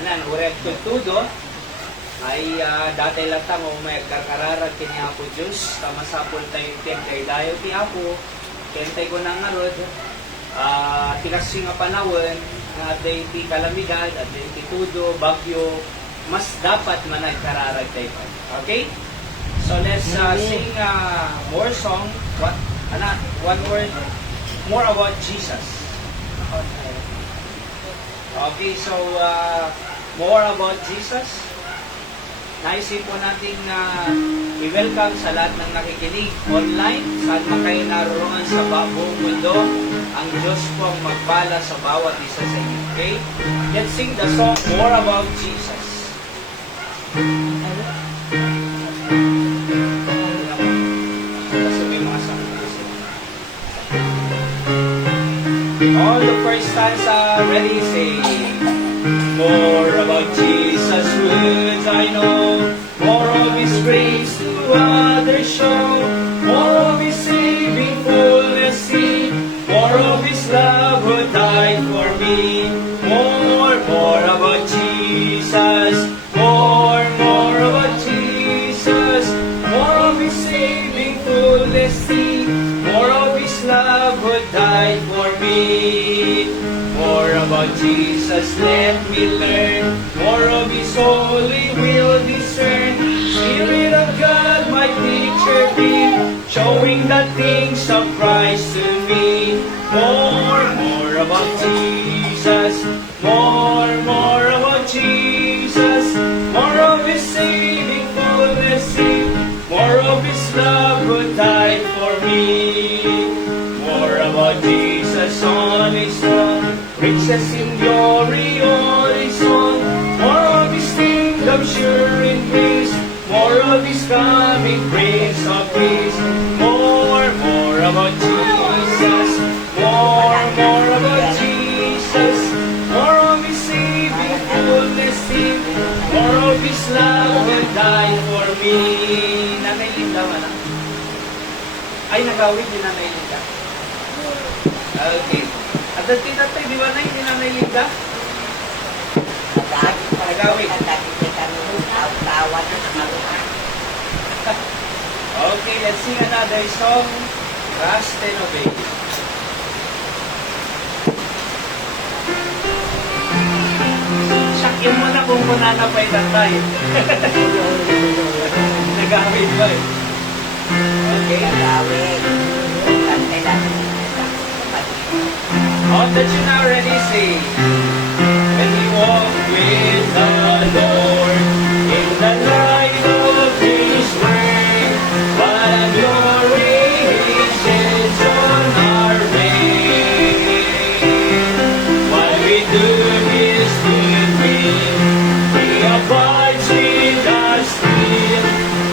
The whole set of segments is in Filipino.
anan, urek tudo, ay dati lang tamo may karkararag kini Apo Diyos, kamasapol tayo kay dayo ti Apo, kentay ko na nga rod, tikasi nga panahon, nga day ti kalamidad, at day ti tudo, bagyo, mas dapat man nagkararag tayo. Okay? So let's sing more song, one word, more about Jesus. Okay, so more about Jesus. Naisip po natin i-welcome sa lahat ng nakikinig online, saan man kayo naroon sa buong mundo. Ang Diyos po ang magpala sa bawat isa sa inyo. Okay? Let's sing the song, More About Jesus. All the first times ready, say, more about Jesus' words I know, more of His grace to others show, more of His saving fullness see, more of His love who died for me, more about Jesus, more about Jesus, more of His saving fullness see, more of His love who died for me. More about Jesus, let me learn. More of His holy will discern. Spirit of God, my teacher be, showing the things of Christ to me. More about Jesus. More about Jesus. More of His saving fullness see. More of His love who died for me. More about Jesus on His throne, riches in glory on His own. More of His kingdom sure in peace. More of His coming Prince of Peace. More about Jesus. More about Jesus. More of His saving fullness in. More of His love and died for me. Nanay Linda, wala? Ay, nagawid din Nanay Linda. Okay. At ang tinatay, di ba na hindi Nanay Linda? Nagawid. Okay, let's sing another song. Trust and Obey. Sakyan mo na kung muna na pa itatay. Nagawid ba eh? Okay. Nagawid. Kantay lang. All that you now already say. When we walk with the Lord in the light of His word, while your races on our way, while we do His good will, He abides with us still,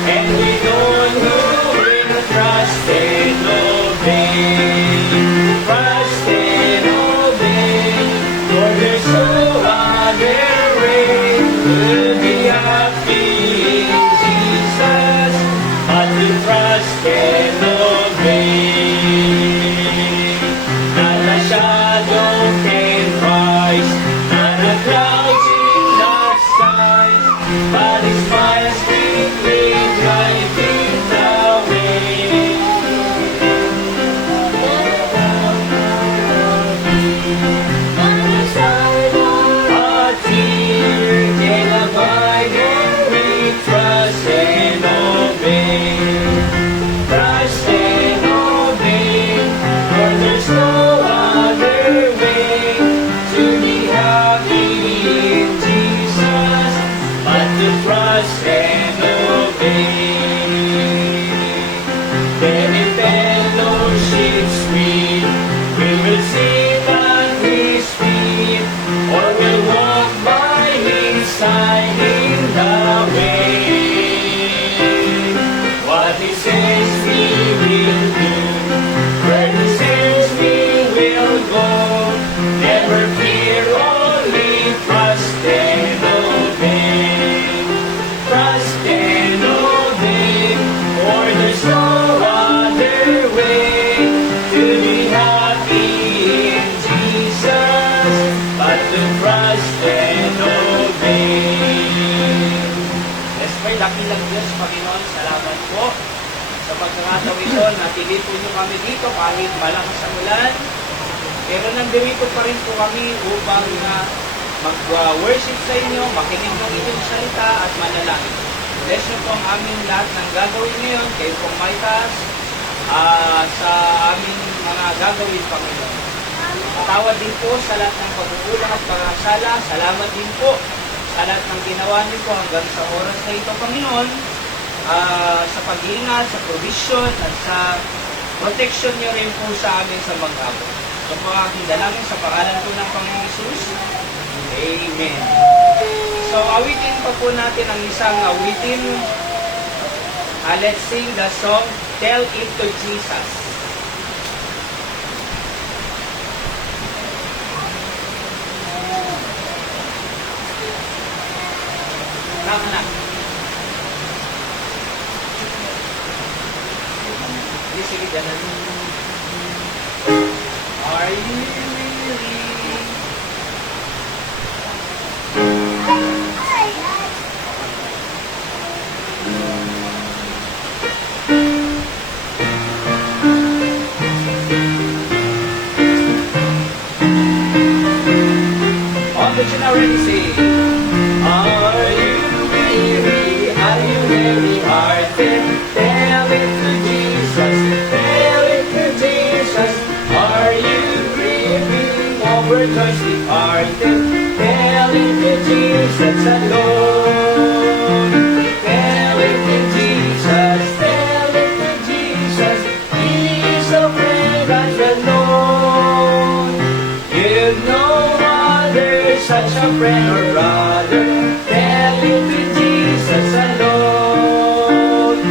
and we know who will trust and obey. Trust and obey, for there's no other way to be happy in Jesus, but to trust and obey. Not a shadow can rise, not a cloud in the skies, but His smile quickly driving the way. Trust and obey, for there's no other way to be happy in Jesus, but to trust and obey. Then in fellowship sweet, we will sit at His feet, or we'll walk by His side in the way. What He says we will do, where He says we will go. Never fear, only trust and obey. Trust dakilang Diyos, Panginoon, salamat po sa pagkakataon ito. Natigil po niyo kami dito kahit malakas ang ulan. Pero nandito pa rin po kami upang mag-worship sa inyo, makinig ng inyong salita at manalangin. Bless niyo po ang aming lahat ng gagawin ngayon. Kayo pong may taas sa aming mga gagawin, Panginoon. Patawad din po sa lahat ng pagkukulang at pagkakasala. Salamat din po sa lahat ng ginawa niyo po hanggang sa oras na ito, Panginoon. Sa pag-iingat, sa provision, at sa protection niyo rin po sa amin sa mag-abot. Ito po ang aking dalangin sa pangalan po ng Panginoon Jesus. Amen. So, awitin pa po natin ang isang awitin. Let's sing the song, Tell It to Jesus. Tama na. Sige, ganun. Are you really? On the tune already say, are you weary? Are you heavy-hearted? Tell it to Jesus. Tell it to Jesus. Are you grieving over thirsty hearted? Tell it to Jesus alone. Tell it to Jesus. Tell it to Jesus. He is a friend that's alone. You know other such a friend or brother. Tell it to Jesus alone.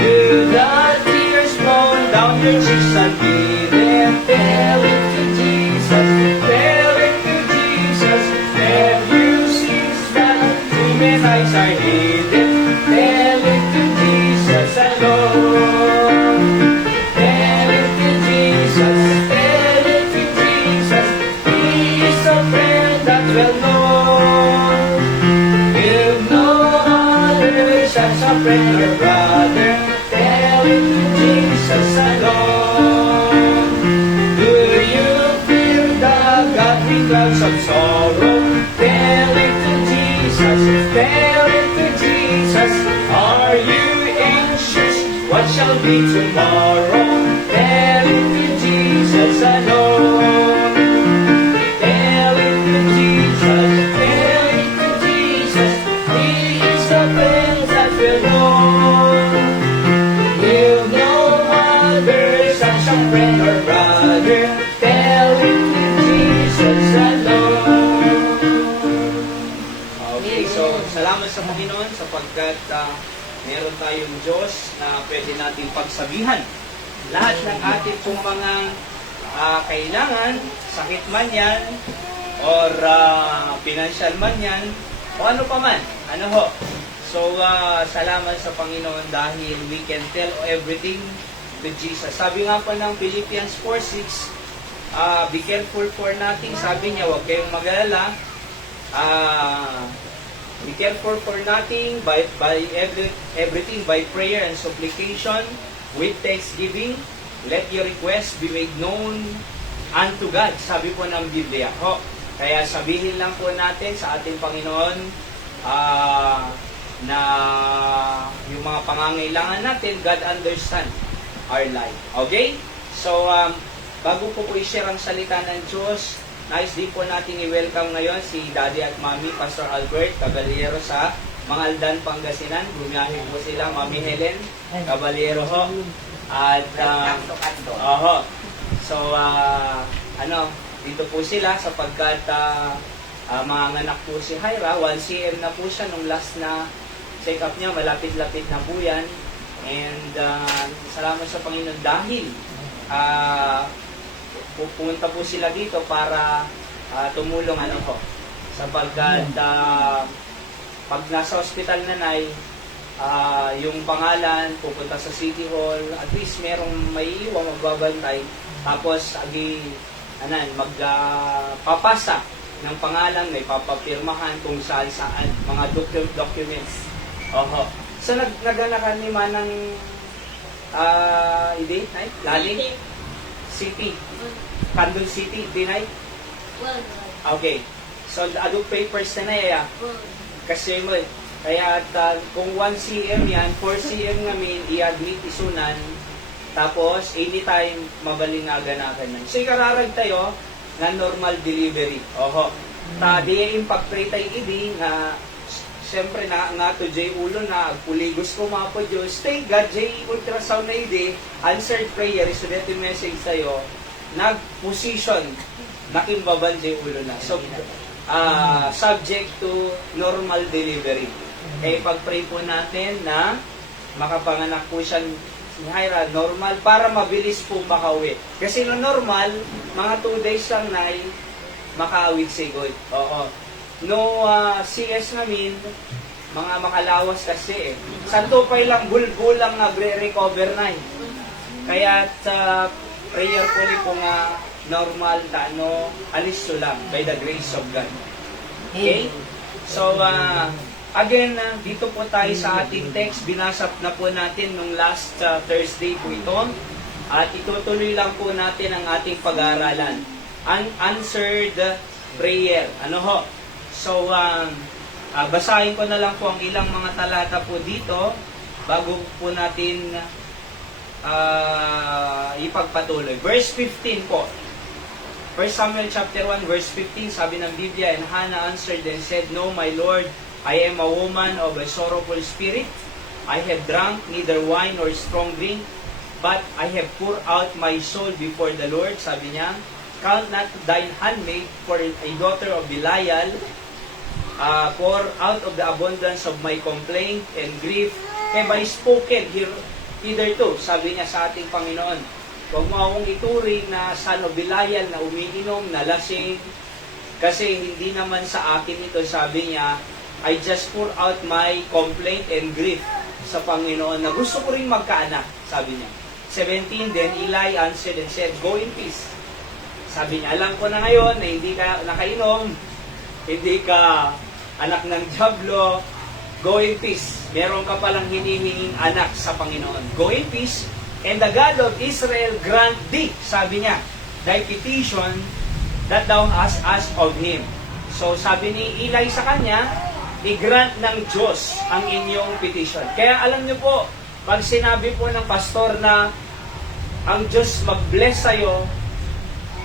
Do the tears flow down your cheeks and be them. Tell it to Jesus. Tell it to Jesus. Have you seen that human eyes are hidden? Tell it to Jesus alone. Tell it to Jesus. Tell it to Jesus. He is a friend that well known. You know other such a friend or brother. Tell it to Jesus alone. Do you feel the gathering clouds of sorrow? Tell it to Jesus. Tell it to Jesus. Are you anxious? What shall be tomorrow? Tell it to Jesus alone. Tell it to Jesus. Tell it to Jesus. He is the friend that will know. You know other such a friend or brother. Tell it to Jesus alone. Okay, so salamat sa Panginoon sapagkat meron tayong Diyos na pwede natin pagsabihan. Lahat ng ating pong mga kailangan, sakit man yan, or financial man yan, o ano pa man, ano ho. So, salamat sa Panginoon dahil we can tell everything to Jesus. Sabi nga po ng Philippians 4:6, be careful for nothing. Sabi niya, huwag kayong mag-alala. Be careful for nothing, by everything by prayer and supplication, with thanksgiving, let your requests be made known unto God. Sabi po ng Biblia. Ho, kaya sabihin lang po natin sa ating Panginoon na yung mga pangangailangan natin, God understand our life. Okay? So, bago po i-share ang salita ng Diyos, nais din po natin i-welcome ngayon si Daddy at Mami, Pastor Albert Caballero sa Mangaldan, Pangasinan. Bumiyahe po sila, Mami Helen Caballero ho. At, so, dito po sila sapagkat manganak po si Hyra. 1 cm na po siya nung last na check-up niya. Malapit-lapit na po yan. And, salamat sa Panginoon dahil pupunta po sila dito para tumulong sapagkat pag nasa hospital nanay, yung pangalan pupunta sa City Hall, at least merong may iwan magbabantay, tapos magpapasa ng pangalan, may papapirmahan kung saan mga documents. So, naganakan ni Manang, hindi, ay, laling? City. Candle City, di na? Okay. So, adong papers na ya. Kasi mo, kaya kung 1 cm yan, 4 cm ngamin, i-admit isunan, tapos anytime mabalinagan na nan. So, ikararag tayo na normal delivery. Oho. Di yung pag-pray tayo idi nga siyempre nga to J ulo na puligos ko mga po Diyos. Thank God, J ultrasound na idi, answered prayer, so that yung message tayo, nag-position, nakimbaban J ulo na. So, subject to normal delivery. Pag-pray po natin na makapanganak po siya ni Hyra, normal, para mabilis po makauwi. Kasi no normal, mga 2 days lang na makaawit sigod. Oo. No CS namin, mga makalawas kasi Santupay lang, bulbul lang nagre-recover na Kaya sa prayer po ko nga normal, alis to lang by the grace of God. Okay? So, again, dito po tayo sa ating text. Binasap na po natin nung last Thursday po ito. At itutuloy lang po natin ang ating pag-aaralan. Unanswered prayer. Ano ho? So, basahin ko na lang po ang ilang mga talata po dito bago po natin ipagpatuloy. Verse 15 po. 1 Samuel chapter 1 verse 15, sabi ng Biblia, and Hannah answered and said, No, my Lord, I am a woman of a sorrowful spirit. I have drunk neither wine nor strong drink, but I have poured out my soul before the Lord. Sabi niya, count not thine handmaid for a daughter of Belial, pour out of the abundance of my complaint and grief have I spoken hitherto. Sabi niya sa ating Panginoon, huwag mo akong ituring na son of Belial na umiinom, na lasing, kasi hindi naman sa akin ito. Sabi niya, I just pour out my complaint and grief sa Panginoon na gusto ko rin magkaanak, sabi niya. 17, then Eli answered and said, Go in peace. Sabi niya, alam ko na ngayon na hindi ka nakainom, hindi ka anak ng Diablo, go in peace. Meron ka palang hinihinging anak sa Panginoon. Go in peace, and the God of Israel grant thee, sabi niya, thy petition that thou hast asked of Him. So sabi ni Eli sa kanya, i-grant ng Diyos ang inyong petition. Kaya alam niyo po, pag sinabi po ng pastor na ang Diyos mag-bless sa'yo,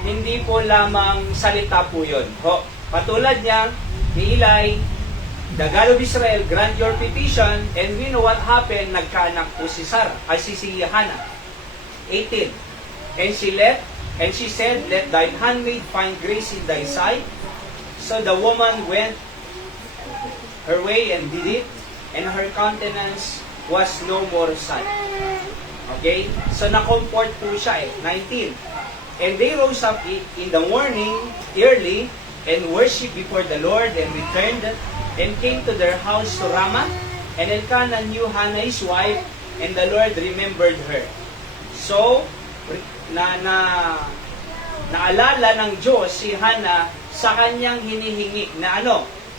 hindi po lamang salita po yun. Patulad niya, ni Eli, the God of Israel, grant your petition, and we know what happened, nagkaanak po si Hannah. 18. And she said, Let thine handmaid find grace in thy sight. So the woman went her way and did it, and her countenance was no more sad. Okay? So na-comfort po siya 19. And they rose up in the morning early and worshiped before the Lord and returned and came to their house to Ramah. And Elkanah knew Hannah his wife, and the Lord remembered her. So, naalala ng Diyos si Hannah sa kanyang hinihingi na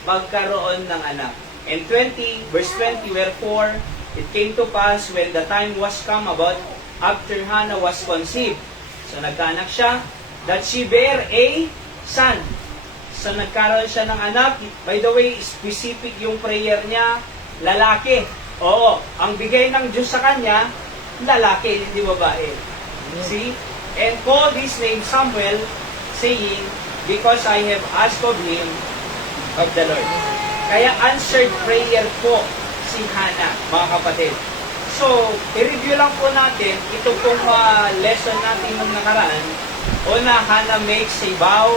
magkaroon ng anak. And 20, verse 20, wherefore it came to pass when the time was come about after Hannah was conceived. So nagkaanak siya, that she bare a son. So nagkaroon siya ng anak. By the way, specific yung prayer niya, lalaki. Oo, ang bigay ng Diyos sa kanya, lalaki, hindi babae. See? And call his name Samuel, saying, because I have asked of him of the Lord. Kaya answered prayer po si Hannah, mga kapatid. So, i-review lang po natin ito pong lesson natin nung nakaraan. Una, Hannah makes a vow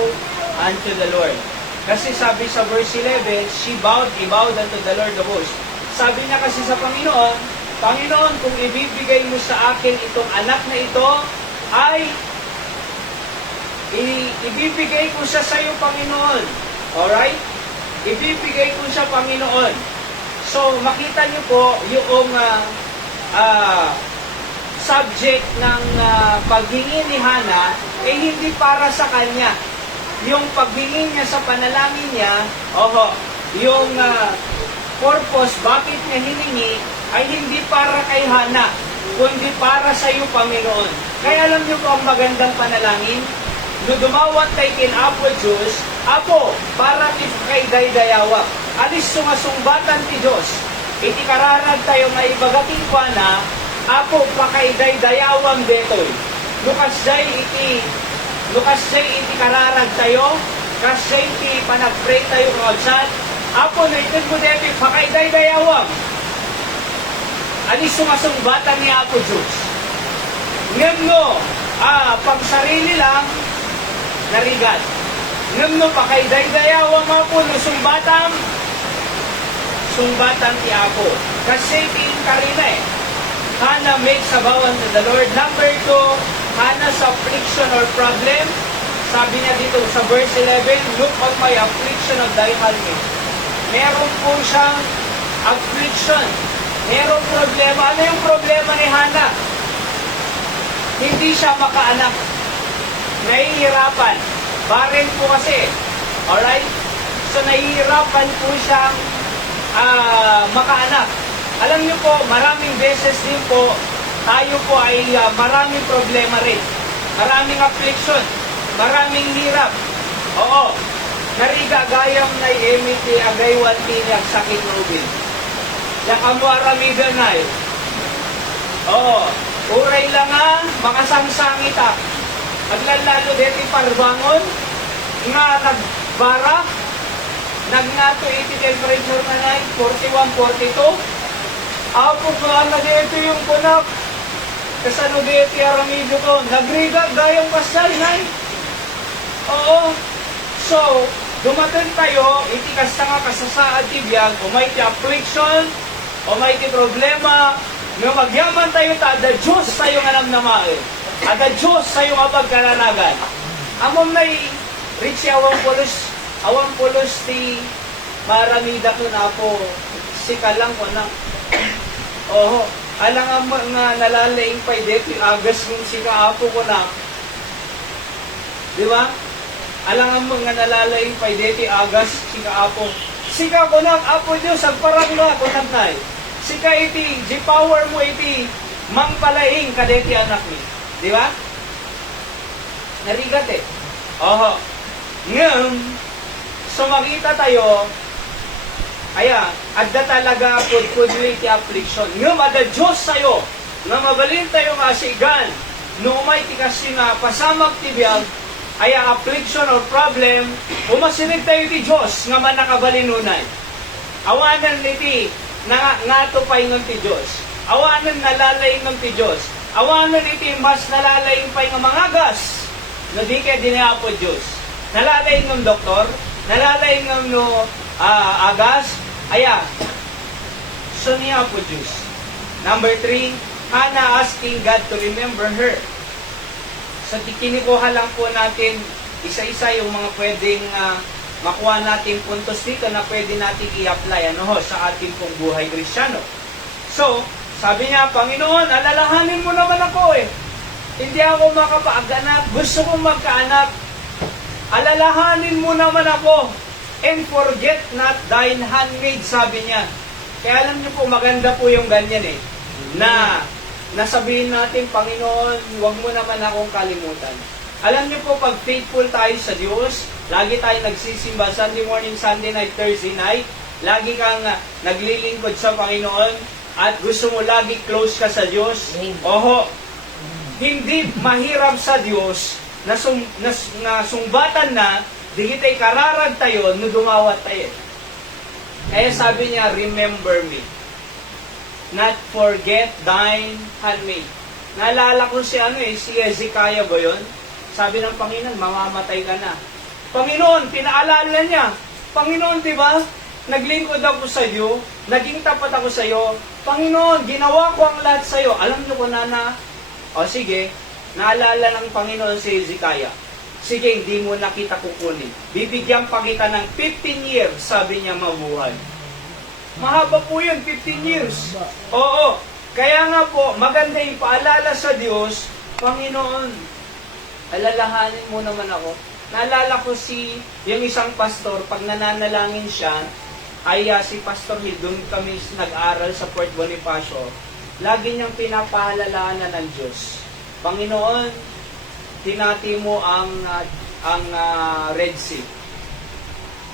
unto the Lord. Kasi sabi sa verse 11, she vowed unto the Lord of hosts. Sabi niya kasi sa Panginoon, Panginoon, kung ibibigay mo sa akin itong anak na ito, ay ibibigay ko siya sa iyo, Panginoon. Alright? Ibibigay ko siya, Panginoon. So, makita niyo po yung subject ng paghingi ni Hannah, hindi para sa kanya. Yung paghingi niya sa panalangin niya, yung purpose, bakit niya hiningi, ay hindi para kay Hana, kundi para sa iyo, Panginoon. Kaya alam niyo po ang magandang panalangin? No dumawat kay kin Apo Diyos, Apo, para ti kay daydayawak. Alis sungasumbatan ti Diyos. Iti kararag tayo nga ibagating kwa na, Apo, pakay daydayawam detoy. Lukas jay iti kararag tayo, kasya iti panag-pray tayo kautsat. Apo, naitin mo dito, pakay daydayawam. Alis sungasumbatan ni Apo Diyos. Ngayon no, pag sarili lang, narigat. Ngam no pa kay daydayawang Apo no sumbatan ti Apo. Kasi ting karina Hana makes a vow unto the Lord. Number 2, Hana sa affliction or problem. Sabi niya dito sa verse 11, look on my affliction of thy handmaid. Meron po siyang affliction. Merong problema. Ano yung problema ni Hana? Hindi siya makaanak. Nahihirapan. Barren po kasi. Alright? So, nahihirapan po siyang makaanak. Alam niyo po, maraming beses din po, tayo po ay maraming problema rin. Maraming affliction. Maraming hirap. Oo. Narigagayam na emiti agaywan tinag sakit rubin. Yakamuaramidan na Oo. Uray lang makasangsangit Aglalalo deti parbangon, nga nagbara, nagnato iti temperature na 41, 42. Apo ka na dito yung kunak. Kasano dito aramido ko. Nagrigat gayong pasay, nay. Oo. So, dumating tayo, iti kasta nga kasasaad ti biyag, o may ti affliction, o may ti problema, nga magyaman tayo the Diyos tayo nga namnamae. Ada Diyos sa'yo nga pagkaranagan. Among may rich awang pulos ti maramida ko na po sika lang ko na. Oo. Alang nga nalalaing pa dito agas kung sika apo ko na. Di ba? Alang nga nalalaing pa dito agas sika apo. Sika ko na apo Diyos agparang na ko nagtay. Sika iti power mo iti mangpalaing kadeti anak ni. Di ba? Narigat Oho. Ngayon, sumakita tayo, adda talaga pudpudli ti affliction. Ngayon, adda Diyos sa'yo, nga mabalin tayo kasigan, no may ti kasi nga pasamak ti biyag, affliction or problem, umasinig tayo ti Diyos, nga man nakabalinunay. Awanan iti, nga tupay ng ti Diyos. Awanan nalalay ng ti Diyos. Awanan iti mas nalalaing pa'y nga mangagas no di kaya dinapo Diyos. Nalalaing ng doktor, nalalaing ng agas, so niya po Diyos. Number 3, Hana asking God to remember her. So kinikuha lang po natin isa-isa yung mga pwedeng makuha natin puntos dito na pwede natin i-apply sa ating pong buhay Kristyano. So, sabi niya, Panginoon, alalahanin mo naman ako Hindi ako makapag-anak. Gusto kong magkaanak. Alalahanin mo naman ako. And forget not thine handmaid, sabi niya. Kaya alam niyo po, maganda po yung ganyan na nasabihin natin, Panginoon, huwag mo naman akong kalimutan. Alam niyo po, pag faithful tayo sa Diyos, lagi tayo nagsisimba, Sunday morning, Sunday night, Thursday night, lagi kang naglilingkod sa Panginoon, at gusto mo lagi close ka sa Diyos, hindi mahirap sa Diyos na sumbatan na, di kita'y kararag tayo, no dumawat tayo. Kaya sabi niya, remember me. Not forget thine handmaid. Naalala ko si Hezekiah ba yun? Sabi ng Panginoon, mamamatay ka na. Panginoon, pinaalala niya. Panginoon, di ba? Naglingkod ako sa iyo, naging tapat ako sa iyo. Panginoon, ginawa ko ang lahat sa iyo. Alam niyo ko sige, naalala ng Panginoon si Hezekiah. Sige, hindi mo na kita kukunin. Bibigyan pa kita ng 15 years, sabi niya, mabuhay. Mahaba po yun, 15 years. Oo, kaya nga po, maganda yung paalala sa Diyos, Panginoon, alalahanin mo naman ako. Naalala ko yung isang pastor, pag nananalangin siya, ay si Pastor Hill, doon kami nag-aral sa Fort Bonifacio, lagi niyang pinapahalalaan ng Diyos. Panginoon, tinati mo ang Red Sea.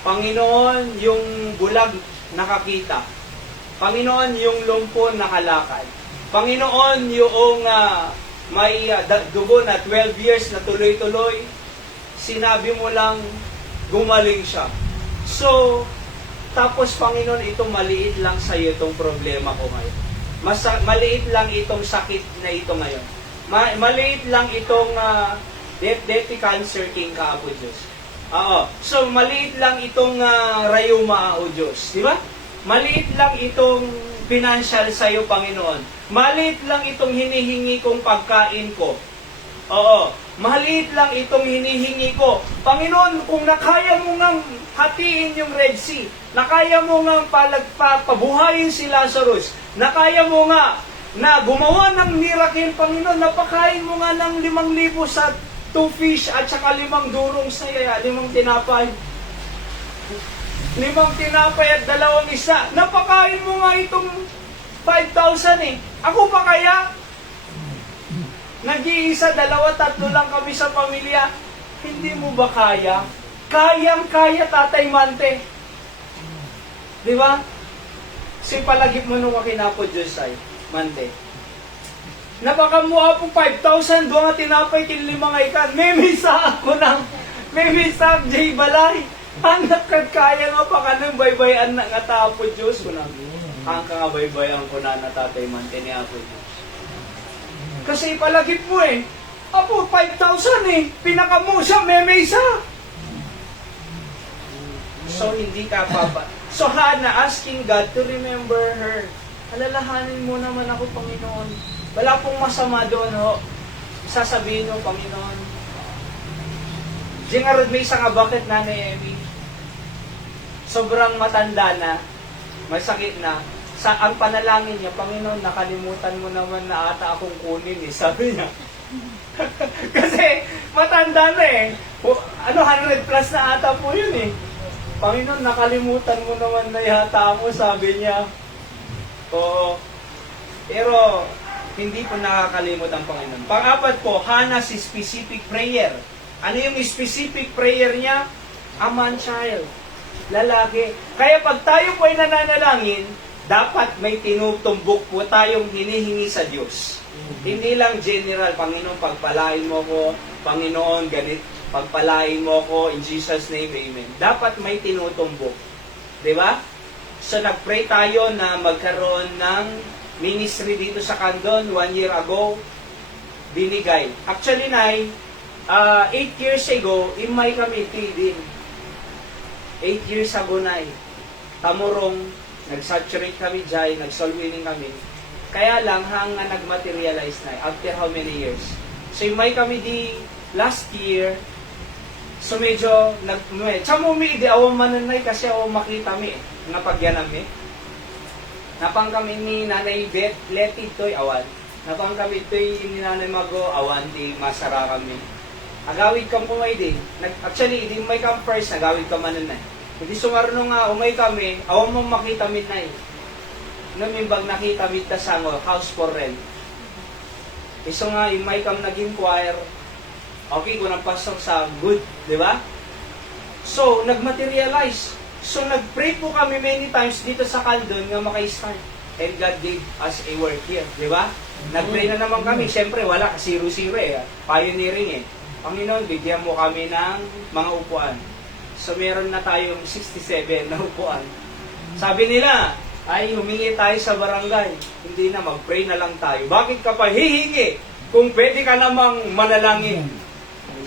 Panginoon, yung bulag nakakita. Panginoon, yung lumpo nakalakad. Panginoon, yung may dugo na 12 years na tuloy-tuloy, sinabi mo lang, gumaling siya. So, tapos Panginoon, ito maliit lang sa iyo itong problema ko ngayon. Maliit lang itong sakit na ito ngayon. Maliit lang itong Deputy Cancer King ka, Apo Diyos. Oo. So, maliit lang itong rayuma, O Diyos. Di ba? Maliit lang itong financial sa iyo, Panginoon. Maliit lang itong hinihingi kong pagkain ko. Oo. Maliit lang itong hinihingi ko. Panginoon, kung nakaya mo ngang hatiin yung Red Sea, nakaya mo ngang pabuhayin si Lazarus, nakaya mo nga na gumawa ng miracle, Panginoon, napakain mo nga ng 5,000 sa 2 fish at saka 5 durong sa 5 tinapay. 5 tinapay at 2 isa. Napakain mo nga itong 5,000 eh. Ako pa kaya? Nag-iisa, 2, 3 lang kami sa pamilya. Hindi mo ba kaya? Kayang-kaya, Tatay Mante. Di ba? Si palagip mo nung makinapo, Diyos ay, Mante. Napakamuha po 5,000, doon nga tinapay kin 5 ikan. May misa ako ng, may misa J. Balay. Anak kad kaya nga pa ka ng baybayan na nga tapo, Diyos. Ang ka nga baybayan ko na Tatay Mante ni Apo Diyos. Kasi palagip mo eh. Apo, 5,000 eh. Pinaka mo siya, may misa. So, hindi ka papa. So, Hannah asking God to remember her. Alalahanin mo naman ako, Panginoon. Wala pong masama doon, ho. Sasabihin mo, Panginoon. Jingarod may isang bakit, Nanay Emmy. Sobrang matanda na, masakit na. Sa ang panalangin niya, Panginoon, nakalimutan mo naman na ata akong kunin eh. Sabi niya. Kasi, matanda na eh. 100 plus na ata po yun eh. Panginoon, nakalimutan mo naman na yata ako, sabi niya. Oo. Pero, hindi po nakakalimot ang Panginoon. Pang-apat po, Hannah's specific prayer. Ano yung specific prayer niya? A man child. Lalaki. Kaya pag tayo po ay nananalangin, dapat may tinutumbok po tayong hinihingi sa Diyos. Hindi lang general, Panginoon, pagpalain mo ko, Panginoon, ganit, pagpalain mo ko, in Jesus' name, amen. Dapat may tinutumbok. Diba? So, nag-pray tayo na magkaroon ng ministry dito sa Candon 1 year ago. Binigay. Actually, Nay, 8 years ago, in my committee din. 8 years ago, Nay. Tamurong, nag-saturate kami dyan, nag-soul winning kami. Kaya lang, hanga nag-materialize na. After how many years? So, in my committee, last year, so medyo, chamumi, di awang mananay kasi awang makita mi. Napagyan mi. Napang kami ni Nanay Bet, Letty to'y awan. Napang kami to'y ni Nanay Mago, awan, di masara kami. Agawid kang kumay din. Actually, di may kam first, nagawid ka mananay. Hindi sumarunong nga, umay kami, awang mo makita midnay. Namimbag nakita mid ta sango, house for rent. Iso nga, yung may kam naging choir, okay, kung ang pastor sa good, di ba? So, nag-materialize. So, nag-pray po kami many times dito sa Candon nga maka-start. And God gave us a work here, di ba? Nag-pray na naman kami. Siyempre, wala, 0-0 eh. Pioneering eh. Panginoon, bigyan mo kami ng mga upuan. So, meron na tayong 67 na upuan. Sabi nila, ay humingi tayo sa barangay. Hindi na, mag-pray na lang tayo. Bakit ka pa hihingi? Kung pwede ka namang manalangin.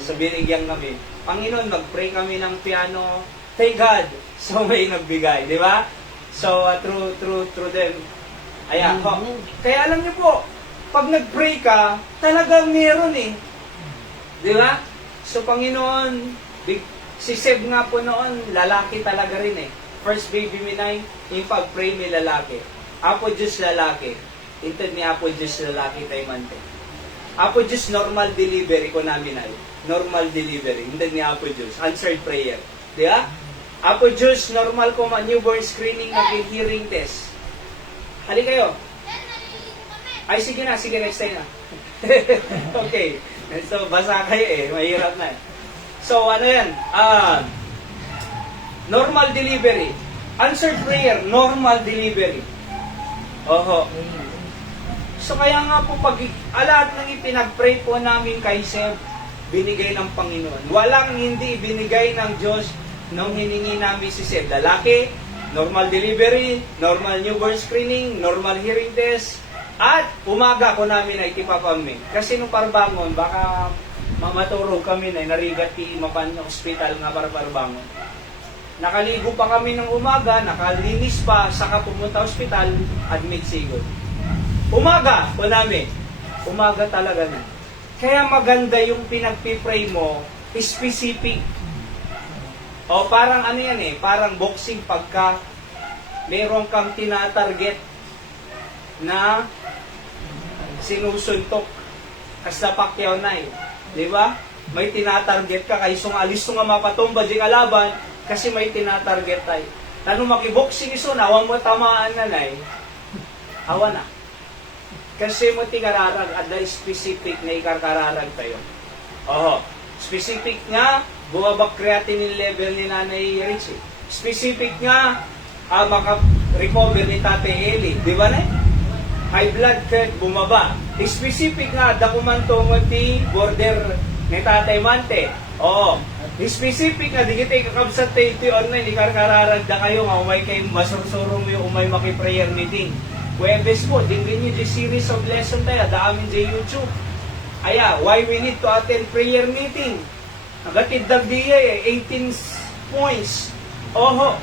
So, binigyan kami. Panginoon, mag-pray kami ng piano. Thank God. So, may nagbigay. Di ba? So, through them. Ayan. Kaya alam niyo po, pag nag-pray ka, talagang meron eh. Di ba? So, Panginoon, si Seb nga po noon, lalaki talaga rin eh. First baby minay, yung pag-pray may lalaki. Apo Diyos lalaki. Intod ni Apo Diyos lalaki tayo mante. Apo Diyos normal delivery ko namin ay. Normal delivery. Intod ni Apo Diyos. Answered prayer. Di ba? Apo Diyos, normal ko newborn screening, nag-hearing test. Hali kayo. Ay, sige na, next time na. Okay. So, basa kayo eh, mahirap na eh. So, ano yan? Normal delivery. Answered prayer, normal delivery. Oho. So, kaya nga po, pag lahat ng ipinag-pray po namin kay Seb, binigay ng Panginoon. Walang hindi binigay ng Diyos nung hiningi namin si Seb. Lalaki, normal delivery, normal newborn screening, normal hearing test, at umaga ko namin ay tipapaming. Kasi nung parbangon, baka mamaturog kami na narigat ti mapan hospital nga para parbangon. Nakaligo pa kami ng umaga, nakalinis pa, saka pumunta hospital, admit sigod. Umaga po namin. Umaga talaga na. Kaya maganda yung pinagpipray mo, specific. O parang ano yan eh, parang boxing pagka meron kang tinatarget na sinusuntok. Kasi Pacquiao na eh. Di ba? May tinatarget ka, kaya sung alis nga mapatumba di kalaban, kasi may tinatarget tayo. Tanong makiboxing iso, nawang mo tamaan na na eh. Awa na. Kasi mo tigararag, at specific na ikarkararag tayo. Oho. Specific nga, bumabak creatinine level ni Nanay Richie. Specific nga, maka-recover ni Tate Eli. Di ba na? High blood curve, bumaba. Specific nga, dakumantong ti border ni Tatay Mante. Oo. Specific nga, di kita ikakabsat tayo iti online, ikarkararag na kayo nga, umay kayo masursurong yung umay maki-prayer meeting. Huwebes po, din yung series of lesson tayo, daamin sa YouTube. Aya, why we need to attend prayer meeting? Nagatid dagdiya eh, 18 points. Oho.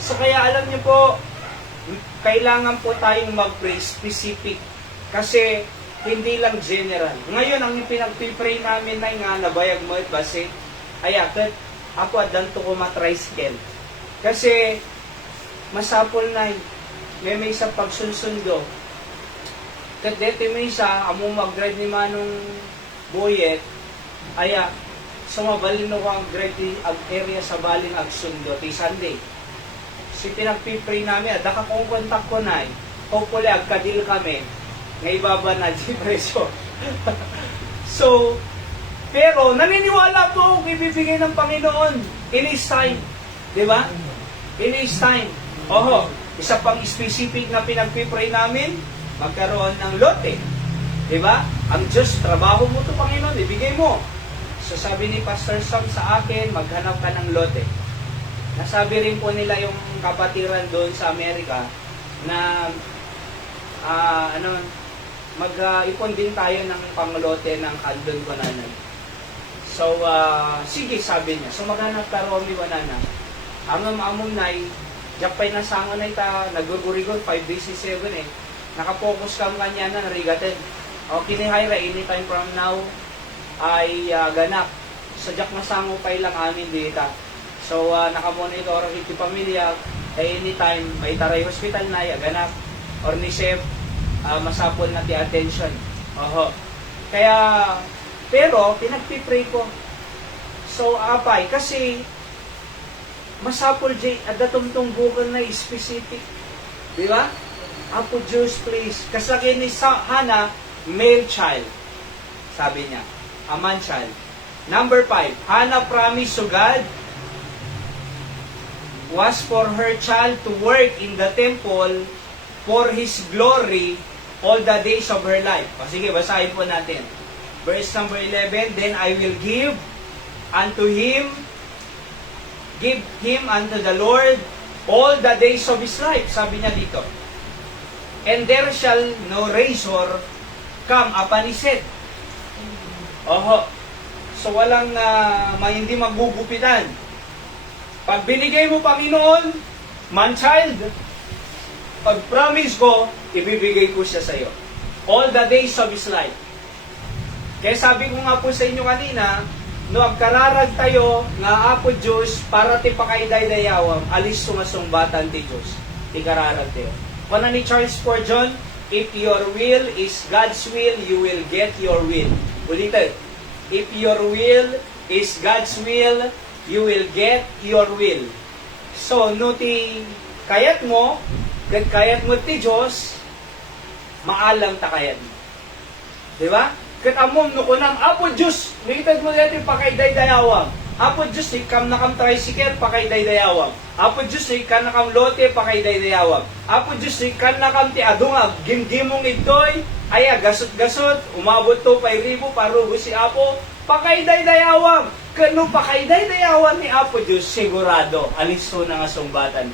So kaya alam niyo po, kailangan po tayong mag-pray specific. Kasi hindi lang general. Ngayon, ang pinag-pray namin na nga, nabayag mo at base, aya, ako adanto ko matricycle. Kasi, masapol na may isa pagsunsundo. Dito may isa, among mag-grade ni Manong Boyet, aya, sumabalin ko ang grade ang area sa baling agsundo, ti Sunday. Si pinagpipray namin, daka kong kontak ko na hopefully, agkadil kami, nga ibaba na di preso. So, pero, naniniwala po kung ibibigay ng Panginoon in His time. Di ba? In His time. Oho, isa pang specific na pinagpipray namin, magkaroon ng lote. Diba? Ang Diyos, trabaho mo to Panginoon, ibigay mo. So sabi ni Pastor Sam sa akin, maghanap ka ng lote. Nasabi rin po nila yung kapatiran doon sa Amerika na mag-ipon din tayo ng panglote ng Kandon Banana. So, sige, sabi niya. So maghanap ka Romy Banana. Ang among nai, Japay na sango na ita, nagugurigol, 5 days 7 eh. Nakapokus ka kanya na, narigatin. O, kinihayra, anytime from now, ay ganap. Sadyak na sango pa ilang amin dito. So, nakamonitor ang iti pamilya, anytime, may taray hospital na, ganap. Or ni Chef, masapol na ti attention. Oho. Kaya, pero, pinagpipray ko. So, apay, kasi, masapol jay at datumtong bukal na specific. Di ba? Apo Diyos, please. Kaslaki ni Hana, male child. Sabi niya. A man child. Number 5. Hana promised to God was for her child to work in the temple for His glory all the days of her life. O, sige, basahin po natin. Verse number 11, Then I will give him unto the Lord all the days of his life. Sabi niya dito. And there shall no razor come upon his head. Oho. So walang hindi magugupitan. Pag binigay mo Panginoon, man-child, pag promise ko, ibibigay ko siya sa iyo. All the days of his life. Kaya sabi ko nga po sa inyo kanina, no, agkararag tayo nga Apo Diyos para ti pakaidaydayawam, alis sumasumbatan ti Diyos. Ti kararag tayo. Kung ni Charles Spurgeon, if your will is God's will, you will get your will. Ulitin. If your will is God's will, you will get your will. So, no ti kayat mo, kayat mo ti Diyos, maalam ta kayat mo. Diba? Kat amom no kunam, apo Diyos, nakitad mo natin pakaiday-dayawang. Apo Diyos, ikam nakam tricycle, pakaiday-dayawang. Apo Diyos, ikam nakam lote, pakaiday-dayawang. Apo Diyos, ikam nakam ti adungag, gimgimong itoy, aya gasot-gasot, umabot to 5,000, parugo si Apo, pakaiday-dayawang. Kano pakaiday-dayawan ni Apo Diyos, sigurado, aliso na nga sumbatan.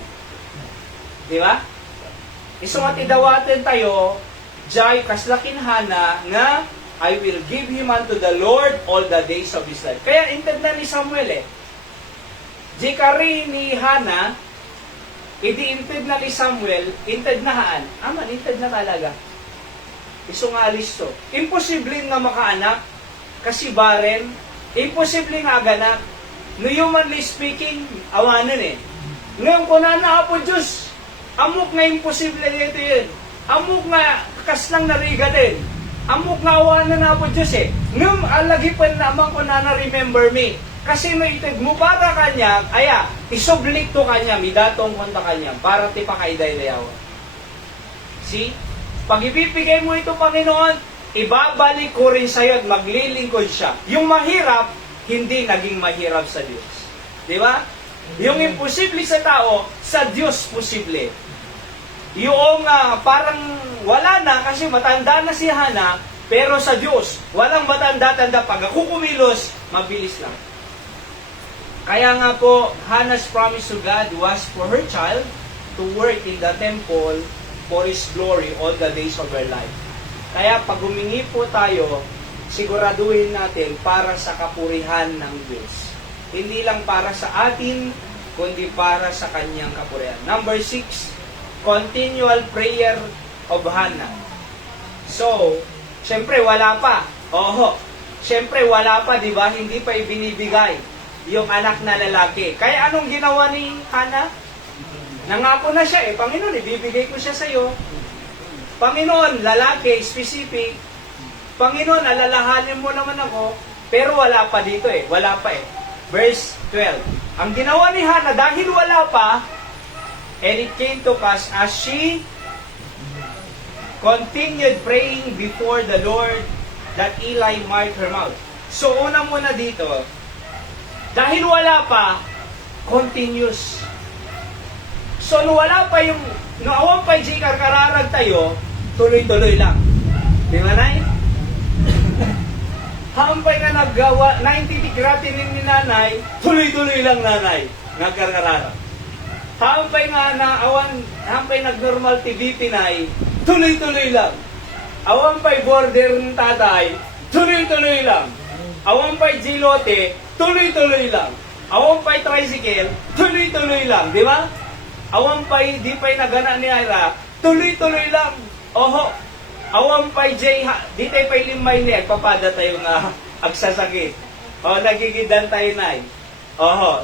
Di ba? Iso nga tidawatin tayo, jay kaslakinhana nga, I will give him unto the Lord all the days of his life. Kaya inted na ni Samuel Di kari ni Hana, idi inted na ni Samuel, inted na haan. Aman, inted na talaga. Iso nga listo. Imposible nga makaanak, kasi baren, imposible nga aganak. No humanly speaking, awanan Ngayon ko na po Diyos, amok nga imposible ito yun. Amok nga kaslang nariga din. Amok nga awanan na po Diyos Ngam alagi pa naman ko na remember me. Kasi no itig mo para kanya, aya, isoblik to kanya, midatong konta kanya, para ti pakaiday-dayawan. See? Pag ibibigay mo ito, Panginoon, ibabalik ko rin sa'yo at maglilingkod siya. Yung mahirap, hindi naging mahirap sa Diyos. Di ba? Yung imposible sa tao, sa Diyos posible. Yung parang wala na kasi matanda na si Hana, pero sa Diyos, walang matanda-tanda. Pag ako kumilos, mabilis lang. Kaya nga po, Hannah's promise to God was for her child to work in the temple for His glory all the days of her life. Kaya pag humingi po tayo, siguraduhin natin para sa kapurihan ng Diyos. Hindi lang para sa atin, kundi para sa Kanyang kapurihan. Number 6, continual prayer of Hannah. So, syempre wala pa. Syempre wala pa, di ba? Hindi pa ibinibigay yung anak na lalaki. Kaya anong ginawa ni Hannah? Nangako na siya Panginoon, ibibigay ko siya sa iyo. Panginoon, lalaki, specific. Panginoon, alalahanin mo naman ako, pero wala pa dito Wala pa Verse 12. Ang ginawa ni Hannah, dahil wala pa, and it came to pass as she continued praying before the Lord that Eli marked her mouth. So, una muna dito, dahil wala pa, continuous. So, no wala pa yung, no awan pa yung kararag tayo, tuloy-tuloy lang. Di ba, Nay? Hampay nga naggawa, 90 tigratin ni nanay, tuloy-tuloy lang nanay, nagkararag. Hampay nga na awan, hampay nagnormal TV Pinay, tuloy-tuloy lang. Awan pa'y border ng tatay, tuloy-tuloy lang. Awan pa'y jilote, tuloy-tuloy lang. Awan pa'y tricycle, tuloy-tuloy lang. Di ba? Awan pa'y di pa'y nagana ni Ira, tuloy-tuloy lang. Awan pa'y jay, di tayo pa'y limay niya, papada tayo nga agsasakit. Nagigidan tayo na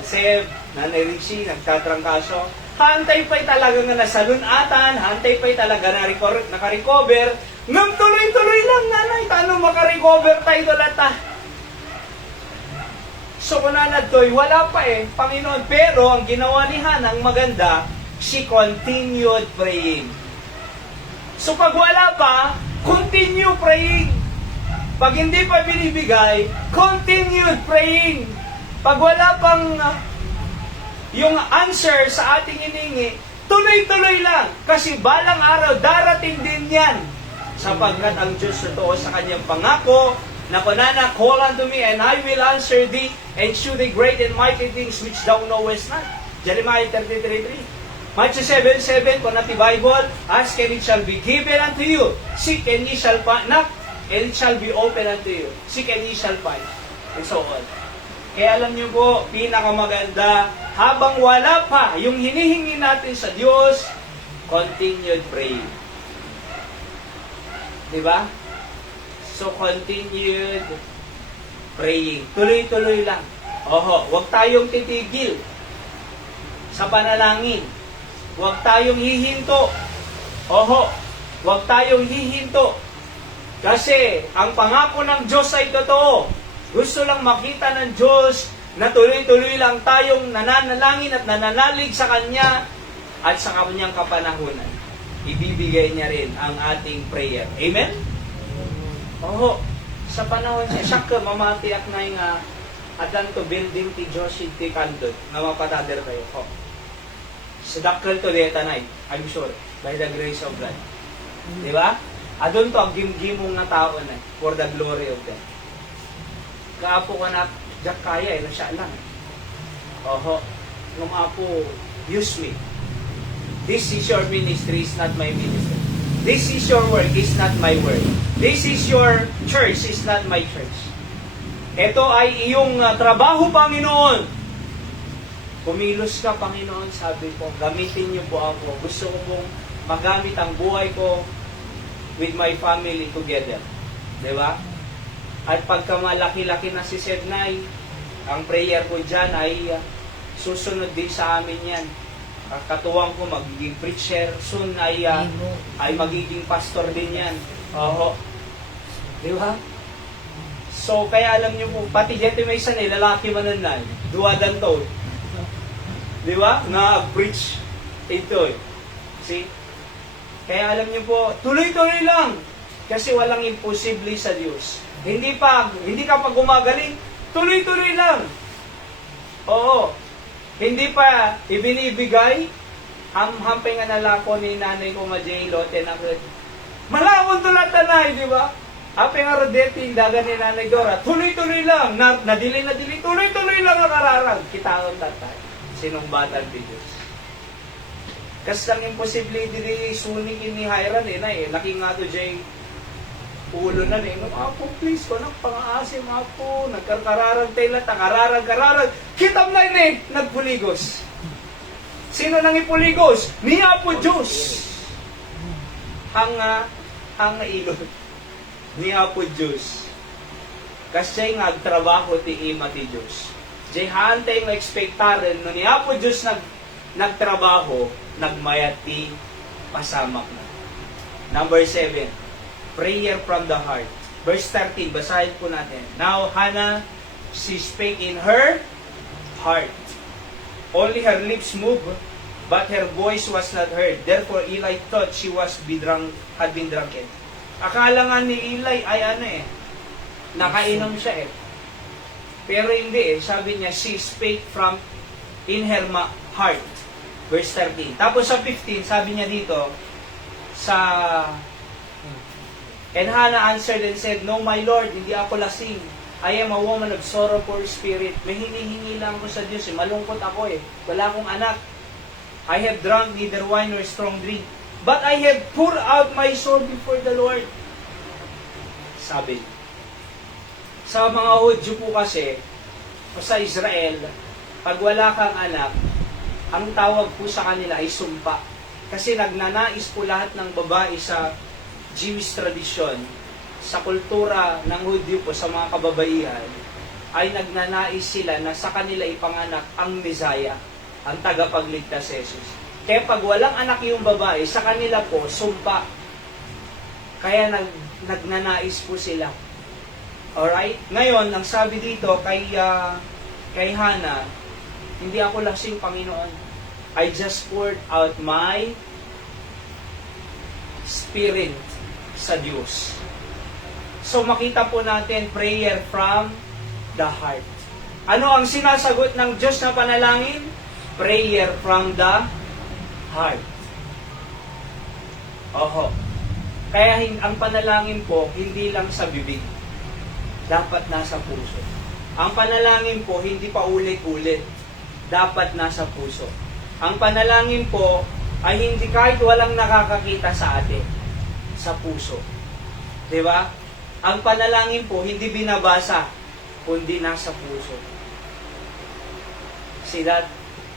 Seb, Nanay Richie, nagtatrangkaso. Hantay pa'y talaga nga nasalunatan, hantay pa'y talaga nakarecover. Ngam tuloy-tuloy lang, nanay, tano makarecover tayo dolata. So, kunanad to'y, wala pa Panginoon. Pero, ang ginawa ni Hannah, ang maganda, she continued praying. So, pag wala pa, continue praying. Pag hindi pa binibigay, continued praying. Pag wala pang yung answer sa ating iningi, tuloy-tuloy lang. Kasi balang araw, darating din yan. Sapagkat ang Diyos totoo sa kanyang pangako, na kunana, call unto me, and I will answer thee, and shew thee great and mighty things which thou knowest not. Jeremiah 33:3. Matthew 7:7, kung nati Bible, ask and it shall be given unto you. Seek and ye shall knock, and it shall be open unto you. Seek and ye shall find. And so on. Kaya alam niyo po, pinakamaganda, habang wala pa yung hinihingi natin sa Diyos, continued praying. Diba? So, continued praying. Tuloy-tuloy lang. Huwag tayong titigil sa panalangin. Huwag tayong hihinto. Huwag tayong hihinto. Kasi, ang pangako ng Diyos ay totoo. Gusto lang makita ng Diyos na tuloy-tuloy lang tayong nananalangin at nananalig sa Kanya at sa Kanyang kapanahunan, ibibigay niya rin ang ating prayer. Amen? Oo. Sa panahon niya, siya ka mamatiak na yung adan to building ti Josh ti Kandod nga mapatader kayo. Oh. Sa dakkel to deta na, I'm sure, by the grace of God. Di ba? Adon to ang gimgimong na tao na for the glory of God. Kaapo ka na, jak kaya, na siya lang. Oho. Nung apo, use me. This is your ministry, is not my ministry. This is your work, is not my work. This is your church, is not my church. Ito ay iyong trabaho, Panginoon. Kumilos ka, Panginoon, sabi ko, gamitin niyo po ako. Gusto ko pong magamit ang buhay ko with my family together. Diba? At pagka malaki-laki na si Sednay, ang prayer ko dyan ay susunod din sa amin yan. Katuwang ko magiging preacher, soon ay magiging pastor din yan. Oho. Di ba? So, kaya alam niyo po, pati dito may isa na lalaki manunay, duwadan to. Di ba? Na-preach ito. See? Kaya alam niyo po, tuloy-tuloy lang. Kasi walang imposible sa Diyos. Hindi ka pa gumagaling, tuloy-tuloy lang. Oo. Hindi pa ibinibigay, hampay nga nalako ni nanay ko Majelo, tenakot. Malakon tulat tanay, di ba? Hampay nga rodeting dagan ni nanay Dora, tuloy-tuloy lang, nadili, tuloy-tuloy lang nakararag. Kitaon tatay, sinumbatang di Diyos. Kasi lang imposible dili sunikin ni Hiram laki nga to jay ulo na apo please ko nang pangaasim apo nagkarkararag tayo lang kararag kitam na nagpuligos. Sino nang ipuligos? Ni Apo Diyos ang ilod ni Apo Diyos kasi nagtrabaho ti ima ti Diyos jay hantay ng ekspektaren no ni Apo Diyos nagtrabaho nagmayat ti pasamak na. Number 7, prayer from the heart. Verse 13, basahin po natin. Now, Hannah, she spake in her heart. Only her lips moved, but her voice was not heard. Therefore, Eli thought she had been drunken. Akala nga ni Eli ay nakainom siya Pero hindi Sabi niya, she spake from in her heart. Verse 13. Tapos sa 15, sabi niya dito, And Hannah answered and said, No, my Lord, hindi ako lasing. I am a woman of sorrowful spirit. May hinihingi lang ako sa Diyos. Malungkot ako Wala akong anak. I have drunk neither wine nor strong drink. But I have poured out my soul before the Lord. Sabi. Sa mga Hudyo po kasi, o sa Israel, pag wala kang anak, ang tawag po sa kanila ay sumpa. Kasi nagnanais po lahat ng babae sa Jewish tradition, sa kultura ng Hudyo po, sa mga kababaihan, ay nagnanais sila na sa kanila ipanganak ang Messiah, ang tagapagligtas Jesus. Kaya pag walang anak yung babae, sa kanila po, sumpa. Kaya nagnanais po sila. Alright? Ngayon, ang sabi dito kay Hannah, hindi ako lasing, Panginoon. I just poured out my spirit sa Diyos. So makita po natin, prayer from the heart. Ano ang sinasagot ng Diyos na panalangin? Prayer from the heart. Oho. Kaya ang panalangin po, hindi lang sa bibig. Dapat nasa puso. Ang panalangin po, hindi pa ulit-ulit. Dapat nasa puso. Ang panalangin po ay hindi kahit walang nakakakita sa atin, sa puso. Diba? Ang panalangin po, hindi binabasa, kundi nasa puso. See that?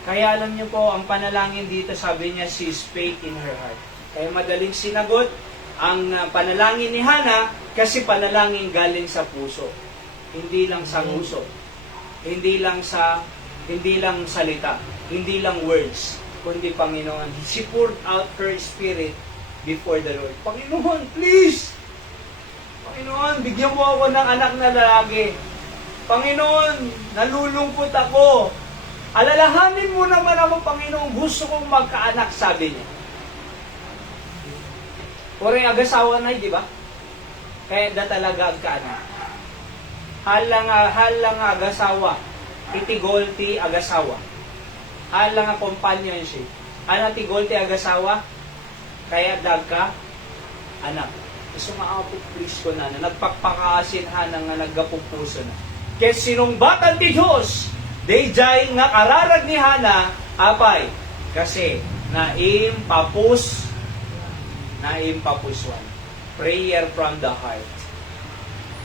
Kaya alam niyo po, ang panalangin dito, sabi niya, she spake in her heart. Kaya madaling sinagot ang panalangin ni Hannah kasi panalangin galing sa puso. Hindi lang sa nguso. Hindi lang salita. Hindi lang words. Kundi Panginoon. She poured out her spirit before the Lord. Panginoon, please! Panginoon, bigyan mo ako ng anak na lalaki. Panginoon, nalulungkot ako. Alalahanin mo naman ako, Panginoon, gusto kong magkaanak, sabi niya. Puri agasawa na, di ba? Kaya da talaga agkaanak. Halang agasawa, itigolti agasawa. Halang companionship. Ana tigolti agasawa, kaya dagka anak. So maapit please ko na nagpakpakaasin nga naggapupuso na. Kaya sinumbatan ti Diyos, dayjay nga kararag ni Hana, apay, kasi naimpapuswan. Prayer from the heart.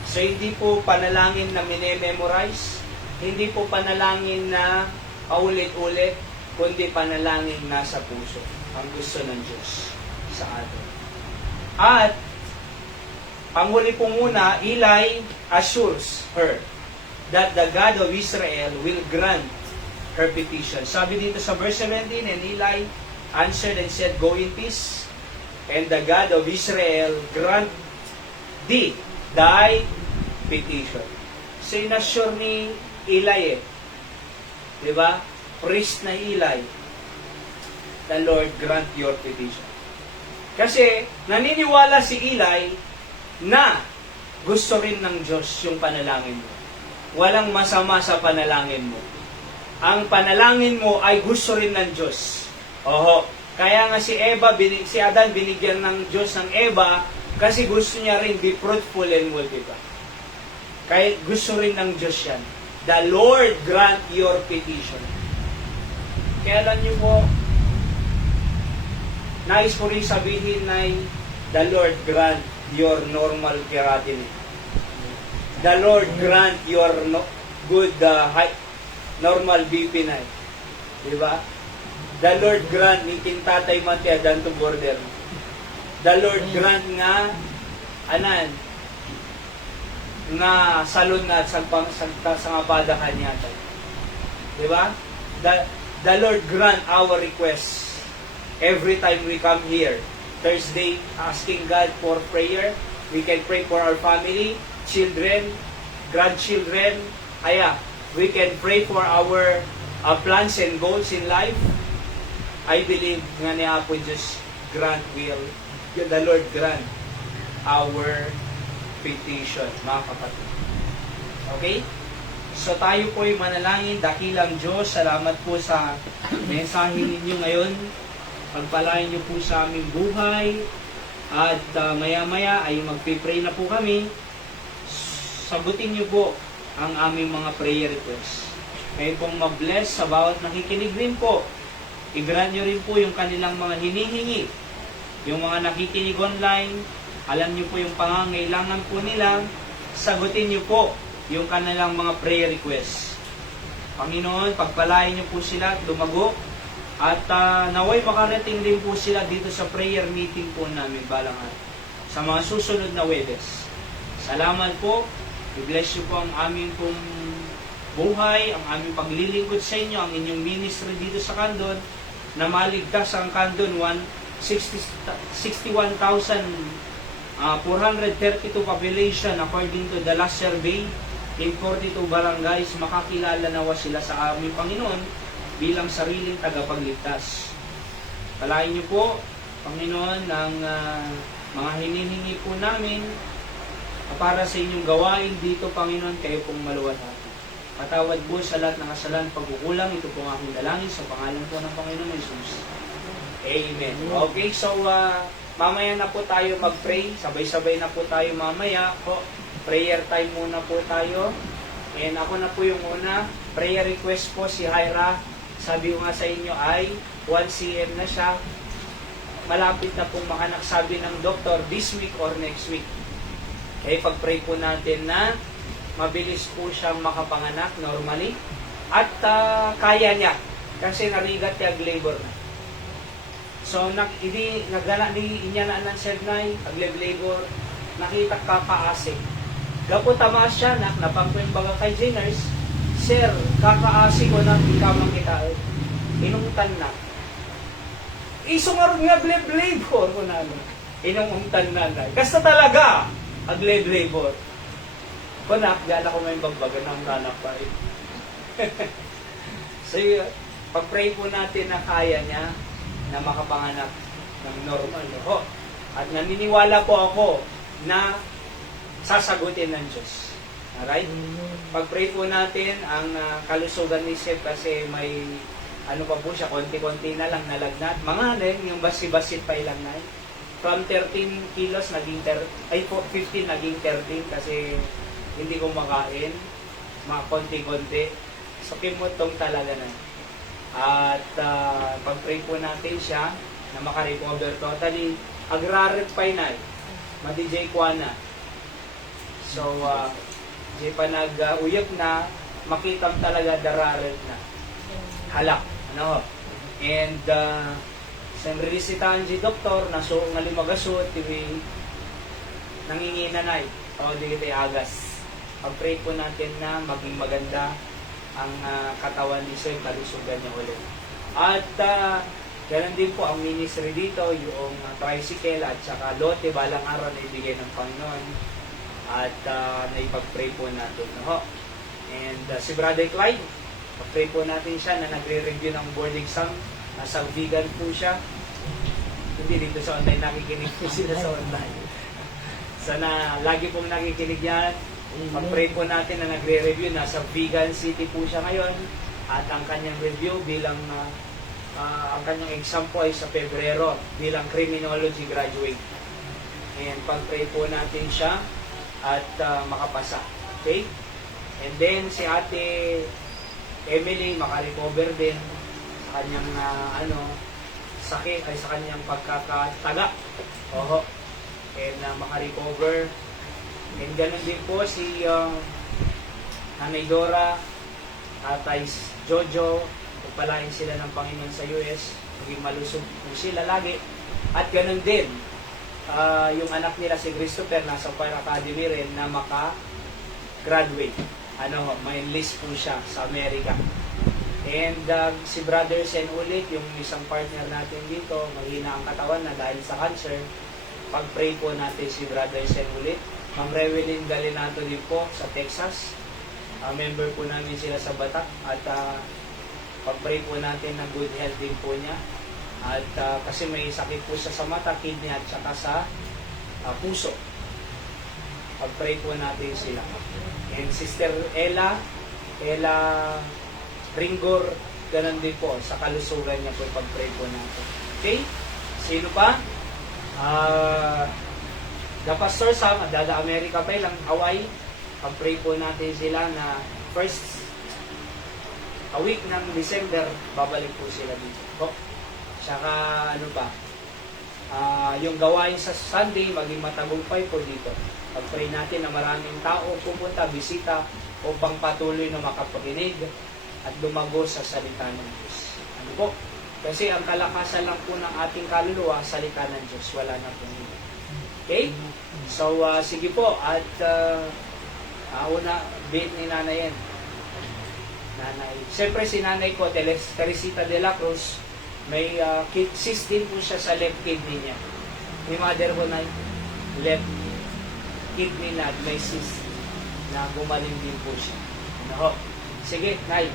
So hindi po panalangin na minememorize, hindi po panalangin na paulit-ulit, kundi panalangin nasa puso. Ang gusto ng Diyos sa atin. At panghuli po muna, Eli assures her that the God of Israel will grant her petition. Sabi dito sa verse 17, and Eli answered and said, go in peace, and the God of Israel grant thee thy petition. So, inassure ni Eli diba? Priest na Eli, the Lord grant your petition. Kasi, naniniwala si Eli na gusto rin ng Diyos yung panalangin mo. Walang masama sa panalangin mo. Ang panalangin mo ay gusto rin ng Diyos. Oho. Kaya nga si Adan binigyan ng Diyos ng Eva kasi gusto niya rin be fruitful and multiply. Kaya gusto rin ng Diyos yan. The Lord grant your petition. Kaya alam niyo po, nais ko rin sabihin na the Lord grant your normal keratin. The Lord grant your good high, normal BP na. Diba? The Lord grant ni kintatay matya dan to border. The Lord grant nga anan nga salon na sa nga pada kanya. Diba? The Lord grant our requests every time we come here. Thursday, asking God for prayer. We can pray for our family, children, grandchildren. We can pray for our plans and goals in life. I believe nga niya po just grant will, the Lord grant our petition, mga kapatid. Okay? So tayo po ay manalangin, dakilang Diyos, salamat po sa mensahe ninyo ngayon. Pagpalain niyo po sa aming buhay at maya-maya ay magpipray na po kami. Sagutin niyo po ang aming mga prayer requests. Kayo pong mag-bless sa bawat nakikinig rin po. I-grant niyo rin po yung kanilang mga hinihingi. Yung mga nakikinig online, alam niyo po yung pangangailangan po nila, sagutin niyo po yung kanilang mga prayer requests. Panginoon, pagpalain niyo po sila at lumago. At naway makarating din po sila dito sa prayer meeting po namin balang araw. Sa mga susunod na Webes. Salamat po. I-bless you po ang aming pong buhay, ang aming paglilingkod sa inyo, ang inyong ministry dito sa Candon, na maligtas ang Candon 61,432 population according to the last survey in 42 barangays. Makakilala nawa sila sa aming Panginoon bilang sariling tagapagligtas. Palain niyo po, Panginoon, ang mga hinihingi po namin para sa inyong gawain dito, Panginoon, kayo pong maluwalhati. Patawad po sa lahat ng kasalanan pagkukulang. Ito po ang aking dalangin sa pangalan po ng Panginoon Jesus. Amen. Okay, so mamaya na po tayo mag-pray. Sabay-sabay na po tayo mamaya. Prayer time muna po tayo. And ako na po yung una. Prayer request po si Hyra. Sabi ko nga sa inyo ay 1 cm na siya. Malapit na pong makanak, sabi ng doktor, this week or next week. Kaya pag-pray po natin na mabilis po siyang makapanganak normally. At kaya niya. Kasi narigat yung labor na. So, nagana ni inya na ng sednay, labor, nakita kakaasig. Gapo tamas siya, napangkwing baga kay Jeners, Sir, kakaasig ko na, ikamang kita. Inungtan na. Isungarod nga labor ko na. Inungtan na. Kasta talaga, labor. Kunak, gala ko may bagbagan ng kanak pa eh. So, pag-pray po natin na kaya niya na makapanganak ng normal. Ho. At naniniwala po ako na sasagutin ng Diyos. Alright? Pag-pray po natin ang kalusugan ni Seth kasi may ano pa po siya, konti-konti na lang nalagnat. Mga yung basi-basit pa ilang na. From 13 kilos, 15 naging 13 kasi hindi ko makain. Mga konti-konti. So, kimutong talaga na. At pag-pray po natin siya na makarecover totally. Agraret pa na. Ma-DJ Kwana. So, di pa nag-uyok na, makitang talaga dararet na. Halak. Ano? And, sa resitahan si doktor, na so, nga limagasot, tiwi, nangingina na o di kita agas. Pag-pray po natin na maging maganda ang katawan ni Sir, kalusugan niya ulit. At, ganun din po ang ministry dito, yung tricycle at saka lote, balang araw na ibigay ng Panginoon. At naipag-pray po natin. No? And si Brother Clyde, pag-pray po natin siya na nagre-review ng board exam. Nasa vegan po siya. Hindi dito sa online, nakikinig po sila sa online. Sana lagi pong nakikinig yan. Pag-pray po natin na nagre-review. Nasa vegan city po siya ngayon. At ang kanyang review bilang ang kanyang exam po ay sa Pebrero bilang criminology graduate. And pag-pray po natin siya at makapasa. Okay? And then si Ate Emily makarecover din sa kanyang sakit ay sa kanyang pagkakataga. Oho. And makarecover. And ganun din po si Nanay Dora, Tatay Jojo, pagpalain sila ng Panginoon sa US, maging malusog po sila lagi. At ganun din, yung anak nila si Christopher, nasa Fire Academy rin na maka-graduate. May enlist po siya sa Amerika. And si Brother Sen ulit, yung isang partner natin dito, mahina ang katawan na dahil sa cancer. Pag-pray po natin si Brother Sen ulit. Ma'am Rewelyn Galinato din po sa Texas. Member po namin sila sa Batak. At pag-pray po natin na good health din po niya. At kasi may sakit po siya sa mata, kidney at saka sa puso. Pag-pray po natin sila. And Sister Ella Ringgor, ganun din po, sa kalusugan niya po, pag-pray po natin. Okay? Sino pa? The Pastor Sam, Dada America pa ilang Hawaii, pag-pray po natin sila na first a week ng December, babalik po sila dito. Oh. Saka yung gawain sa Sunday, maging matagumpay po dito. Pag-pray natin na maraming tao pupunta, bisita, upang patuloy na makapakinig at lumago sa salita ng Diyos. Ano po? Kasi ang kalakasan lang po ng ating kaluluwa, salita ng Diyos. Wala na po nila. Okay? So, sige po. At una, date ni Nanay yan. Nanay. Siyempre si Nanay ko, Teresita de la Cruz, may cyst din po siya sa left kidney niya. May mother ko na left kidney na may cyst na gumaling din po siya. Ano? Sige, Nay.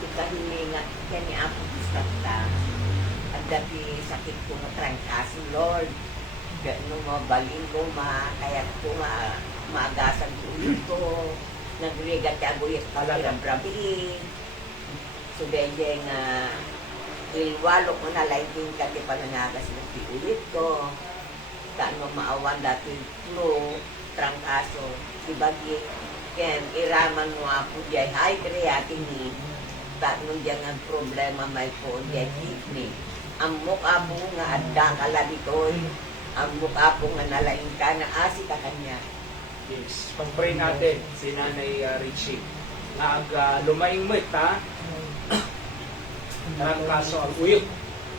Ikahilingat yan ni Apo Bistata. At dati sakit ko na trangkas, Lord. Gano'n mo, baling ko, kaya ko maagasan ulit ko. Nagrigat ka aguyat pagkirabrabiin. Subende nga ilwalo ko na lighting ka di pananagas ng ulit ko. Taan mo maawan dati flu, trangkaso, ibagi. Ken, iraman mo apo diay hydrating ni. Taan mo diyan ang problema may po diay kidney. Ang mukha mo nga adda kala ditoy. Ang mukha po nga nalaing ka na asi ka kanya. Yes. Pag-pray natin si Nanay Richie. Lumaing mo ita. Trangkaso ang uyok.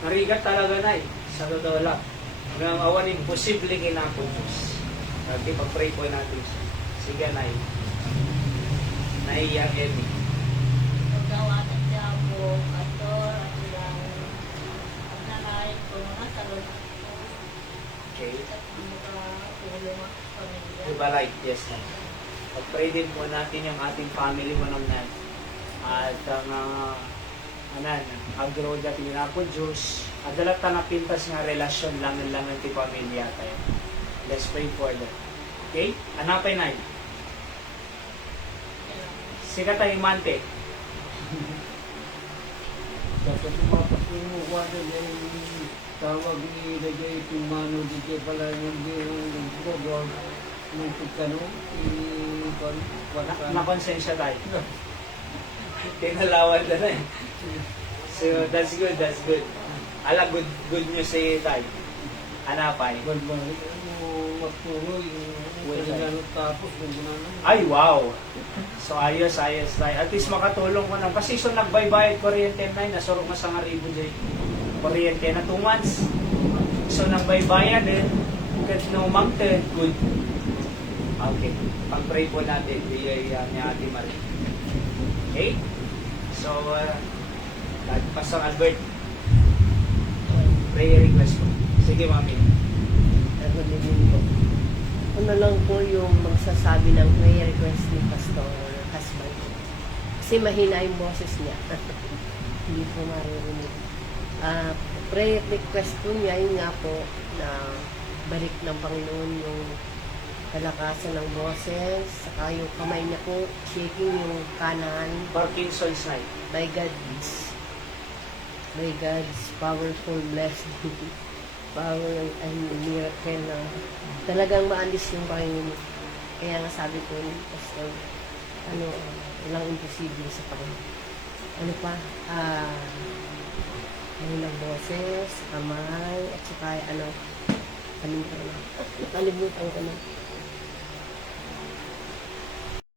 Narigat talaga na sa totoo lang. Nang awanin, posibleng inapon Diyos. Okay, pag-pray po natin siya. Sige, Nay. Nay Emmy. Pagkawanan niya po, Pastor, at ilang nanahin ko na sa lunak ko. Okay. At tulong ang pamilya. Ibalay. Yes, Nay. Pag-pray din po natin yung ating family mo ng nan. At ang agro dati na po Diyos. Adalat na pintas nga relasyon langan-langan ti pamilya tayo. Let's pray for that. Okay? Hanapin na. Sika tayo mante. Dapat mapatunguhan na yung tawag ni Lagay Tumano dito pala yung gogor ng pagtanong Na-konsensya tayo. Tinalawan na eh. So, that's good, that's good. Ala, good news sa'yo tayo. Hanapay. Balbalik magtuloy yung tapos Ay, wow! So, ayos tayo. At least makatulong ko na. Kasi so, nagbaybayad kuryente na yun. Nasurok na sa nga ribo dyan. Kuryente na 2 months. So, nagbaybayad din. Because no mountain, good. Okay. Pag-pray po natin. Biyay ni Ate Marie. Okay? So, Pastor Albert. Prayer request po. Sige, Mami. Ano lang po yung magsasabi ng prayer request ni Pastor husband. Kasi mahina yung boses niya. Hindi po maririnig. Prayer request po niya, yun nga po, na balik ng Panginoon yung kalakasan ng boses, saka yung kamay niya po, shaking yung kanan Parkinson's night. by God's powerful blessing. Power and miracle na talagang maalis yung Panginoon. Kaya nga sabi ko, Pastor, walang imposible sa Panginoon. Ano pa? Ng boses, kamay, at saka kalimutan ko na.